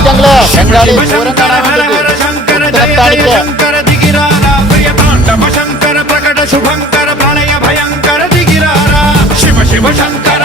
రాజ్యాంగంలో బెంగాలీ శంకర ప్రకట శుభంకర ప్రళయ భయంకర దిగిరారా శివ శివ శంకర